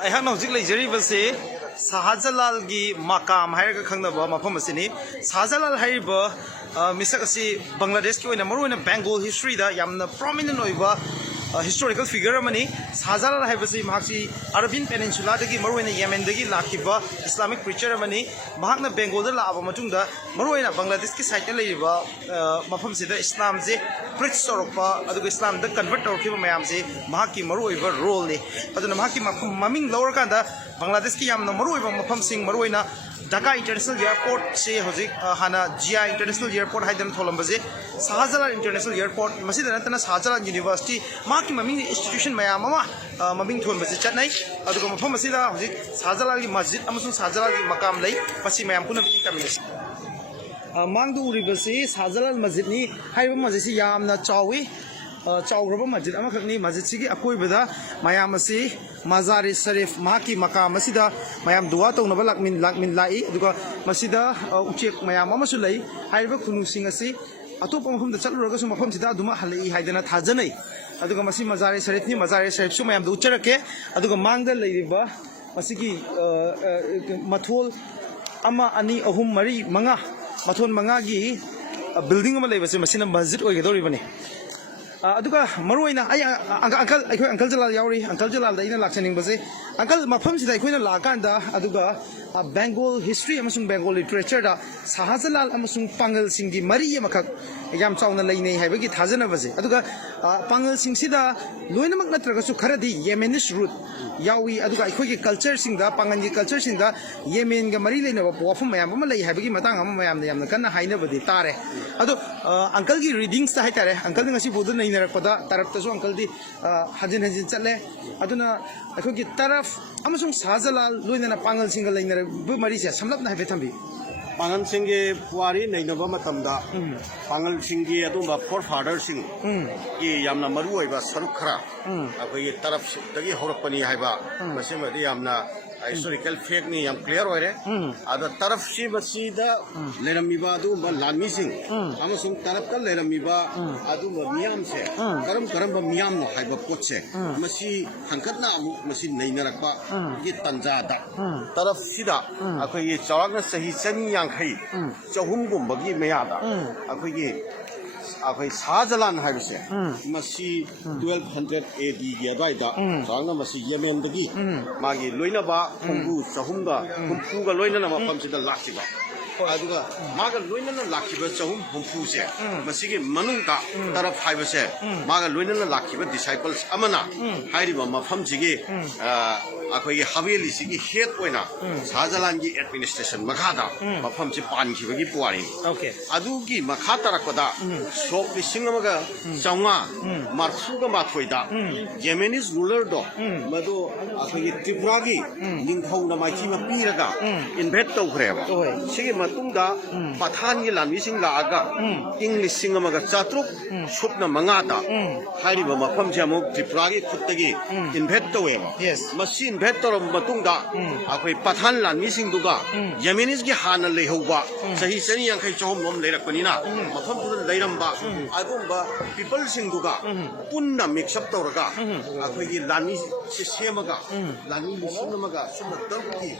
ꯑꯩꯍꯥꯛꯅ ꯍꯧꯖꯤꯛ ꯂꯩꯖꯔꯤꯕꯁꯤ ꯁꯥꯍ ꯖꯂꯥꯜꯒꯤ ꯃꯀꯥꯝ ꯍꯥꯏꯔꯒ ꯈꯪꯅꯕ ꯃꯐꯝ ꯑꯁꯤꯅꯤ꯫ ꯁꯥꯍ ꯖꯂꯥꯜ ꯍꯥꯏꯔꯤꯕ ꯃꯤꯁꯛ ꯑꯁꯤ ꯕꯪꯒ꯭ꯂꯥꯗꯦꯁꯀꯤ ꯑꯣꯏꯅ ꯃꯔꯨꯑꯣꯏꯅ ꯕꯦꯡꯒꯣꯜ ꯍꯤꯁꯇ꯭ꯔꯤꯗ ꯌꯥꯝꯅ ꯄ꯭ꯔꯣꯃꯤꯅꯦꯟ ꯑꯣꯏꯕ historical figure amani. Shah Jallal haibasi mahaksi Arabian Peninsula dagi maruoina Yemen dagi lakiba Islamic preacher amani. Mahakna Bengal da laaba matungda maruoina Bangladesh ki side na leiba mafam sida Islam je preach torokpa aduga Islam da convert torokhiba mayam se mahakki maruoiba role ni. Aduna mahakki maming lower kanda Bangladesh ki yamna maruoiba mafam sing maruoina Dhaka International Airport se hozik hana GI International Airport haidan tholambaje Shah Jallal International Airport masida natana Shah Jallal University maki maming institution mayam ama maming thonbaje chatnai aduga mafam asida hozik Shah Jallal gi masjid amasung Shah Jallal gi makam lei pasi mayam puna mi kaminasi mangdu uribasi Shah Jallal masjid ni haiba masjid si yamna chawi chawraba masjid amakakni masjid sigi akoibada mayam asi Mazar Sarif mahaki makam masida mayam dua tawnaba lakmin lai aduga masida uchek mayam amasu lei haiba khunusing asi atopa mafamda chatluraga su mafam sida aduma halai haidana thajanai aduga masi Mazar Sarif ni Mazar Sarif su mayam du ucharake aduga mangda leiriba masigi mathol ama ani ahum mari manga mathon manga gi building ama leibase masina masjid oigedoribani aduga maruina ai uncle Jalal yauri uncle Jalal da ina lakchaning base uncle mafam sida aikoina lakanda aduga Bengal history amasung Bengal literature da Shah Jallal amasung Pangal singi mari amakak yam chauna leinei haibagi thajana base aduga Pangal sing sida loinamak natraga su kharadi Yemenish root yawi aduga aikoigi culture sing da Pangal gi culture sing da Yemen ga mari leina wafum mayam ama lei haibagi matang ama mayam da yamna kanna haina badi tare adu uncle gi readings ta haitare uncle ngasi bodu nei narakpada taraf tasu uncle di hajin chatle aduna aikoigi taraf amasung Shah Jallal loina Pangal singa leina bu mari se samlapna haibe thambi Pangal singe puari neinaba matamda Pangal singe adumba forefathers sing ki yamna maru oiba saruk khara akoi taraf dagi horakpani haiba masema di yamna historical fact ni yam clear oire ada taraf si masida leramiba adumba lanmi sing amasung taraf ka leramiba adumba miyam se karam ba miyam no haiba potse masi hangkatna masi neinarakpa ki tanjada taraf sida akoi chawakna sahi chani kai chahum gumbagi mayada akhoi Shah Jallal haibase masi 1200 AD gi adwaida sanga masi Yemen dagi magi loinaba khumbu chahumga khumpuga loinana mafam sida lakiba aduga maga loinana lakiba chahum khumpu se masigi manungta taraf haibase maga loinana lakiba disciples amana hairiba mafam sigi akhoi haveli sigi head oina Shah Jallal gi administration makhada mafam si pankibagi puari adugi makhata rakpada sok lisingamaga chaunga marsuga mathoida Yemenis ruler do madu akhoi Tripura gi ningthau na maichi ma piraga invade tawkreba sigi matungda pathan gi lanwi sing laaga English singamaga chatruk supna mangata hairiba mafam jamu Tripura gi khuttagi invade taweba masi invade torom matungda akhoi pathan lanwi sing duga Yemenis gi hana lehauba sahi sani yankai chahum nom leirakpanina mafam tu leiramba agumba people singduga punna mix up tawraga akhoi lani sisemaga lani lisinamaga sumna tarki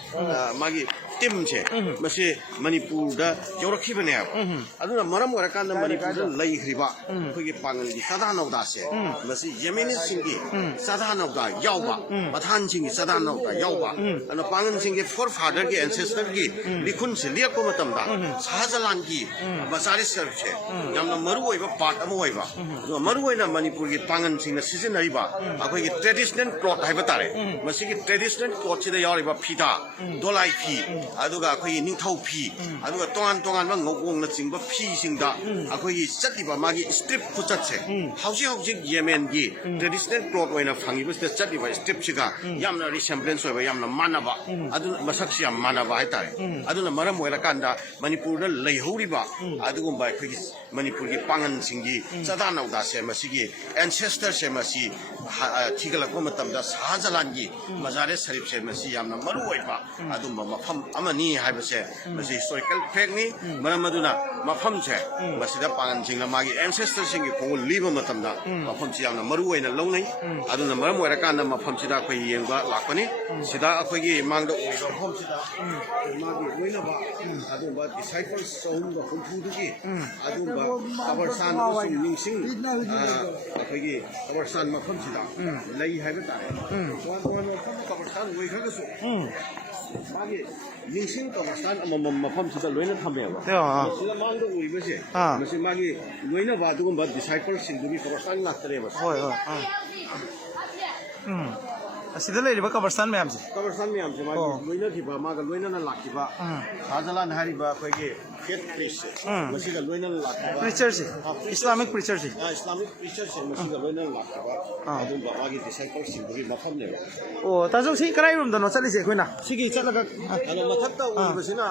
magi team che mase Manipur da yorakhibane aduna maram orakanda Manipur da leikhriba akhoi Pangal gi sadhanawda se mase Yemenis singi sadhanawda yawba pathan singi sadhanawda yawba ana Pangal singi forefather gi ancestor gi likhun se liakko matamda Shah Jallal gi Mazar Sarif che yamna maru oiba part ama oiba maru oina Manipur gi Pangal singna sizinaiba akhoi traditional cloth haiba tare masigi traditional cloth sida yariba phita dolai phi aduga akhoi ningthau phi aduga tongan ba ngogong na chingba phi singda akhoi chatiba magi strip khutchatse hauji Yemen gi traditional cloth oina phangiba sida chatiba strip siga yamna resemblance oiba yamna manaba aduna masak siam manaba haitare aduna maram oira kanda Manipur da leihoriba adugumba akhoi Manipur gi Pangal singi sadhanawda se masigi ancestor se masi thigalakpa matamda Shah Jallal gi Mazar Sarif se masi yamna maru oiba adumba mafam amani haibase masi historical fact ni maram aduna mafam se masida Pangal singna magi ancestor singi khongul liba matamda mafam si yamna maru oina longnai aduna maram oira kana mafam sida khoi yengba ꯂꯥꯛꯄꯅꯤ ꯁꯤꯗ ꯑꯩꯈꯣꯏꯒꯤ ꯃꯥꯡꯗ ꯑꯣꯏꯕ ꯃꯐꯝꯁꯤꯗ ꯃꯥꯒꯤ ꯂꯣꯏꯅꯕ ꯑꯗꯨꯝꯕ ꯗꯤꯁꯥꯏꯄꯜꯁ ꯆꯍꯨꯝꯒ ꯍꯨꯝꯐꯨꯗꯨꯒꯤ ꯑꯗꯨꯝꯕ ꯀꯕꯔꯁꯇꯥꯟ ꯑꯃꯁꯨꯡ ꯅꯤꯡꯁꯤꯡ ꯑꯩꯈꯣꯏꯒꯤ ꯀꯕꯔꯁꯇꯥꯟ ꯃꯐꯝꯁꯤꯗ ꯂꯩ ꯍꯥꯏꯕ ꯇꯥꯔꯦ ꯇꯣꯉꯥꯟ ꯇꯣꯉꯥꯟꯕ ꯃꯐꯝ ꯀꯕꯔꯁꯇꯥꯟ ꯑꯣꯏꯈ꯭ꯔꯒꯁꯨ ꯃꯥꯒꯤ ꯅꯤꯡꯁꯤꯡ ꯀꯕꯔꯁꯇꯥꯟ ꯑꯃꯃꯝ ꯃꯐꯝꯁꯤꯗ ꯂꯣꯏꯅ ꯊꯝꯃꯦꯕ ꯁꯤꯗ ꯃꯥꯡꯗ ꯑꯣꯏꯕꯁꯦ ꯃꯁꯤ ꯃꯥꯒꯤ ꯂꯣꯏꯅꯕ ꯑꯗꯨꯒꯨꯝꯕ ꯗꯤꯁꯥꯏꯄꯜꯁꯤꯡꯗꯨꯒꯤ ꯀꯕꯔꯁꯇꯥꯟ ꯉꯥꯛꯇꯅꯦꯕ ꯍꯣꯏ ꯍꯣꯏ ꯑꯁꯤꯗ ꯂꯩꯔꯤꯕ ꯀꯕꯔꯁꯇꯥꯟ ꯃꯌꯥꯝꯁꯦ ꯀꯕꯔꯁꯇꯥꯟ ꯃꯌꯥꯝꯁꯦ ꯃꯥꯒꯤ ꯂꯣꯏꯅꯈꯤꯕ ꯃꯥꯒ ꯂꯣꯏꯅꯅ ꯂꯥꯛꯈꯤꯕ ꯁꯥꯍ ꯖꯂꯥꯜ ꯍꯥꯏꯔꯤꯕ ꯑꯩꯈꯣꯏꯒꯤ ꯍꯦꯠ ꯄ꯭ꯔꯤꯁꯁꯦ ꯃꯁꯤꯒ ꯂꯣꯏꯅꯅ ꯂꯥꯛꯈꯤꯕ ꯄ꯭ꯔꯤꯆꯔꯁꯦ ꯏꯁꯂꯥꯃꯤꯛ ꯄ꯭ꯔꯤꯆꯔꯁꯦ ꯏꯁꯂꯥꯃꯤꯛ ꯄ꯭ꯔꯤꯆꯔꯁꯦ ꯃꯁꯤꯒ ꯂꯣꯏꯅꯅ ꯂꯥꯛꯈꯤꯕ ꯑꯗꯨꯝꯕ ꯃꯥꯒꯤ ꯗꯤꯁꯥꯏꯄꯜꯁꯤꯡꯗꯨꯒꯤ ꯃꯐꯝꯅꯦꯕ ꯑꯣ ꯇꯥꯖꯧ ꯁꯤ ꯀꯗꯥꯏꯔꯣꯝꯗꯅꯣ ꯆꯠꯂꯤꯁꯦ ꯑꯩꯈꯣꯏꯅ ꯁꯤꯒꯤ ꯆꯠꯂꯒ ꯑꯗꯣ ꯃꯊꯛꯇ ꯑꯣꯏꯕꯁꯤꯅ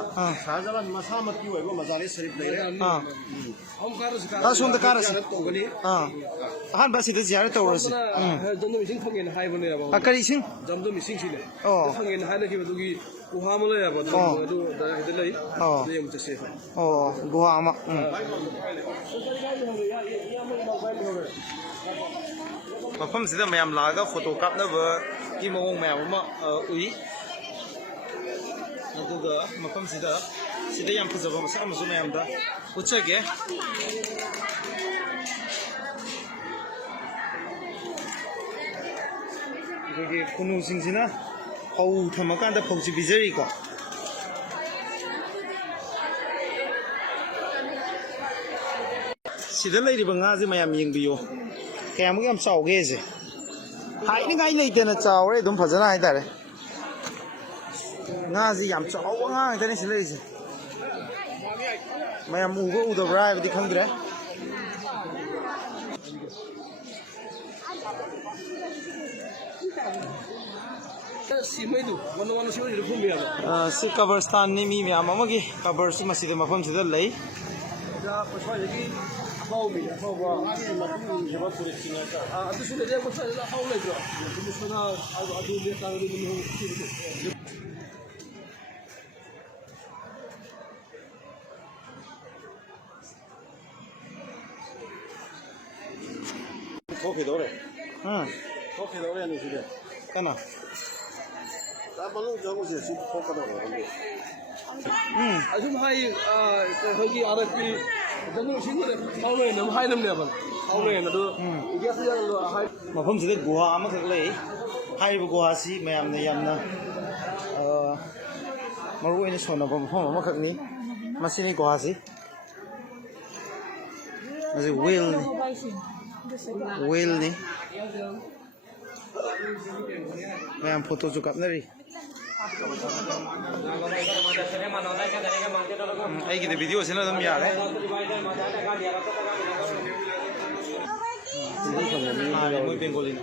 ꯁꯥꯍ ꯖꯂꯥꯜ ꯃꯁꯥꯃꯛꯀꯤ ꯑꯣꯏꯕ ꯃꯖꯥꯔꯤ ꯁꯔꯤꯐ ꯂꯩꯔꯦ ꯁꯣꯝꯗ ꯀꯥꯔꯁꯤ ꯑꯍꯥꯟꯕ ꯑꯁꯤꯗ ꯖꯤꯌꯥꯔ ꯇꯧꯔꯁꯤ ꯖꯝꯗꯝ ꯏꯁꯤꯡ ꯐꯪꯉꯦꯅ ꯍꯥꯏꯕꯅꯦꯕ ꯀꯔꯤ ꯏꯁꯤꯡ ꯖꯝꯗꯝ ꯏꯁꯤꯡꯁꯤꯅꯦ ꯑꯣ ꯐꯪꯉꯦꯅ ꯍꯥꯏꯅꯈꯤꯕꯗꯨꯒꯤ ꯒꯨꯍꯥ ꯑꯃ ꯂꯩꯌꯦꯕ ꯑꯗꯨ ꯗꯥꯏꯔꯦꯛꯇ ꯂꯩ ꯑꯗꯨ ꯌꯦꯡꯕ ꯆꯠꯁꯦ ꯑꯣ ꯒꯨꯍꯥ ꯑꯃ ꯃꯐꯝꯁꯤꯗ ꯃꯌꯥꯝ ꯂꯥꯛꯑꯒ ꯐꯣꯇꯣ ꯀꯥꯞꯅꯕꯒꯤ ꯃꯑꯣꯡ ꯃꯌꯥꯝ ꯑꯃ ꯎꯏ ꯑꯗꯨꯒ ꯃꯐꯝꯁꯤꯗ ꯁꯤꯗ ꯌꯥꯝ ꯐꯖꯕ ꯃꯁꯛ ꯑꯃꯁꯨ ꯃꯌꯥꯝꯗ ꯎꯠꯆꯒꯦ ꯑꯩꯈꯣꯏꯒꯤ ꯈꯨꯟꯅꯨꯁꯤꯡꯁꯤꯅ ꯐꯧ ꯊꯝꯃꯀꯥꯟꯗ ꯐꯧꯁꯤ ꯄꯤꯖꯔꯤꯀꯣ ꯁꯤꯗ ꯂꯩꯔꯤꯕ ꯉꯥꯁꯦ ꯃꯌꯥꯝ ꯌꯦꯡꯕꯤꯌꯨ ꯀꯌꯥꯃꯨꯛ ꯌꯥꯝ ꯆꯥꯎꯒꯦꯁꯦ ꯍꯥꯏꯅꯤꯡꯉꯥꯏ ꯂꯩꯇꯅ ꯆꯥꯎꯔꯦ ꯑꯗꯨꯝ ꯐꯖꯅ ꯍꯥꯏꯇꯥꯔꯦ ꯉꯥꯁꯤ ꯌꯥꯝ ꯆꯥꯎꯕ ꯉꯥ ꯉꯥꯛꯇꯅꯤ ꯁꯤ ꯂꯩꯔꯤꯁꯦ ꯃꯌꯥꯝ ꯎꯕ ꯎꯗꯕ꯭ꯔꯥ ꯍꯥꯏꯕꯗꯤ ꯈꯪꯗ꯭ꯔꯦ ꯁꯤ ꯀꯕꯔꯁꯇꯥꯟꯅꯤ ꯃꯤ ꯃꯌꯥꯝ ꯑꯃꯒꯤ ꯀꯕꯔꯁꯤ ꯃꯁꯤꯗ ꯃꯐꯝꯁꯤꯗ ꯂꯩ ꯊꯣꯛꯈꯤꯗꯧꯔꯦ ꯊꯣꯛꯈꯤꯗꯧꯔꯦ ꯁꯤꯗꯤ ꯀꯅꯥ ꯃꯅꯨꯡ ꯆꯪꯉꯨꯁꯦ ꯁꯤ ꯊꯣꯛꯀꯗꯧꯔꯦ ꯑꯁꯨꯝ ꯍꯥꯏ ꯑꯩꯈꯣꯏꯒꯤ ꯑꯥꯔꯛꯀꯤ ꯖꯝꯗꯝ ꯏꯁꯤꯡꯁꯤꯗ ꯐꯥꯎꯅꯩꯅ ꯑꯃ ꯍꯥꯏꯅꯕꯅꯦꯕ ꯐꯥꯎꯅꯩꯅ ꯑꯗꯨ ꯃꯐꯝꯁꯤꯗ ꯒꯨꯍꯥ ꯑꯃꯈꯛ ꯂꯩ ꯍꯥꯏꯔꯤꯕ ꯒꯨꯍꯥꯁꯤ ꯃꯌꯥꯝꯅ ꯌꯥꯝꯅ ꯃꯔꯨ ꯑꯣꯏꯅ ꯁꯣꯟꯅꯕ ꯃꯐꯝ ꯑꯃꯈꯛꯅꯤ ꯃꯁꯤꯅꯤ ꯒꯨꯍꯥꯁꯤ ꯃꯁꯤ ꯋꯦꯜꯅꯤ ꯃꯌꯥꯝ ꯐꯣꯇꯣꯁꯨ ꯀꯥꯞꯅꯔꯤ ꯑꯩꯒꯤꯗꯤ ꯚꯤꯗꯤꯑꯣꯁꯤꯅ ꯑꯗꯨꯝ ꯌꯥꯔꯦ ꯃꯣꯏ ꯕꯦꯡꯒꯣꯂꯤꯅ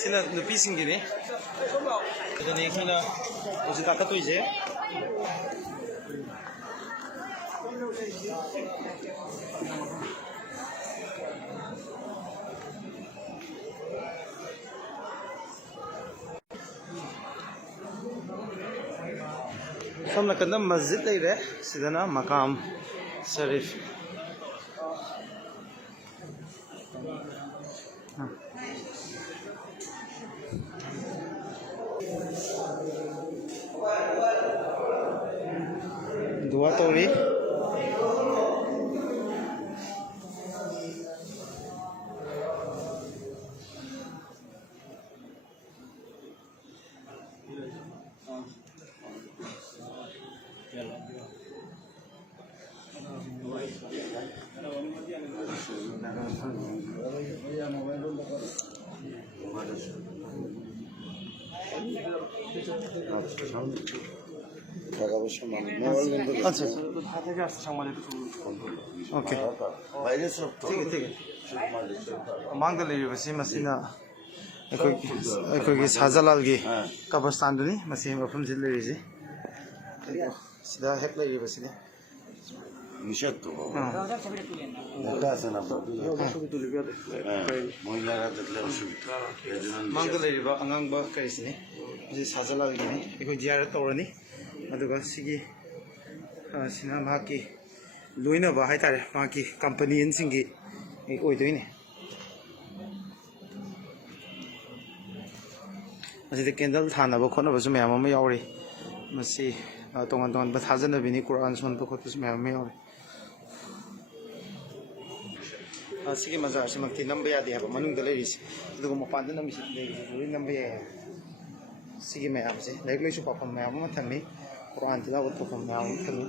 ꯁꯤꯅ ꯅꯨꯄꯤꯁꯤꯡꯒꯤꯅꯤ ꯑꯗꯨꯅꯤ ꯑꯩꯈꯣꯏꯅ ꯍꯧꯖꯤꯛ ꯇꯥꯛꯀꯠꯇꯣꯏꯁꯦ ꯁꯣꯝ ꯅꯥꯀꯟꯗ ꯃꯁꯖꯤꯗ ꯂꯩꯔꯦ ꯁꯤꯗꯅ ꯃꯀꯥꯝ ꯁꯔꯤꯐ दुआ तौरी अच्छा ओके ठीक है मांगदा लेरिबसी मसिना अखोगी शाह जलाल गी कब्रस्तान दुनी मसि मफम जि लेरिजे सिदा हेक लेरिबसिने निशत तो दासना मोइला रातले सुबिता मांगदा लेरिबा अंगांगबा करिसिने जि शाह जलाल गी एखो जियारत तौरनी अदुगा सिगी सिना माकी लोइनबा हाइतारे माकी कंपनी सिंगी ओइदोइने ꯃꯁꯤꯗ ꯀꯦꯟꯗꯜ ꯊꯥꯅꯕ ꯈꯣꯠꯅꯕꯁꯨ ꯃꯌꯥꯝ ꯑꯃ ꯌꯥꯎꯔꯤ ꯃꯁꯤ ꯇꯣꯉꯥꯟ ꯇꯣꯉꯥꯟꯕ ꯊꯥꯖꯅꯕꯤꯅꯤ ꯀꯨꯔꯥꯟ ꯁꯣꯟꯕ ꯈꯣꯠꯄꯁꯨ ꯃꯌꯥꯝ ꯑꯃ ꯌꯥꯎꯔꯤ ꯁꯤꯒꯤ ꯃꯖꯥꯔꯁꯤꯃꯛꯇꯤ ꯅꯝꯕ ꯌꯥꯗꯦ ꯍꯥꯏꯕ ꯃꯅꯨꯡꯗ ꯂꯩꯔꯤꯁꯤ ꯑꯗꯨꯒ ꯃꯄꯥꯟꯗ ꯂꯩꯔꯤꯁꯤ ꯂꯣꯏ ꯅꯝꯕ ꯌꯥꯏ ꯍꯥꯏꯕ ꯁꯤꯒꯤ ꯃꯌꯥꯝꯁꯦ ꯂꯥꯏꯔꯤꯛ ꯂꯥꯏꯁꯨ ꯄꯥꯐꯝ ꯃꯌꯥꯝ ꯑꯃ ꯊꯝꯃꯤ ꯀꯨꯔꯥꯟ ꯇꯤꯂꯥꯋꯠ ꯇꯧꯐꯝ ꯃꯌꯥꯝ ꯑꯃ ꯊꯝꯃꯤ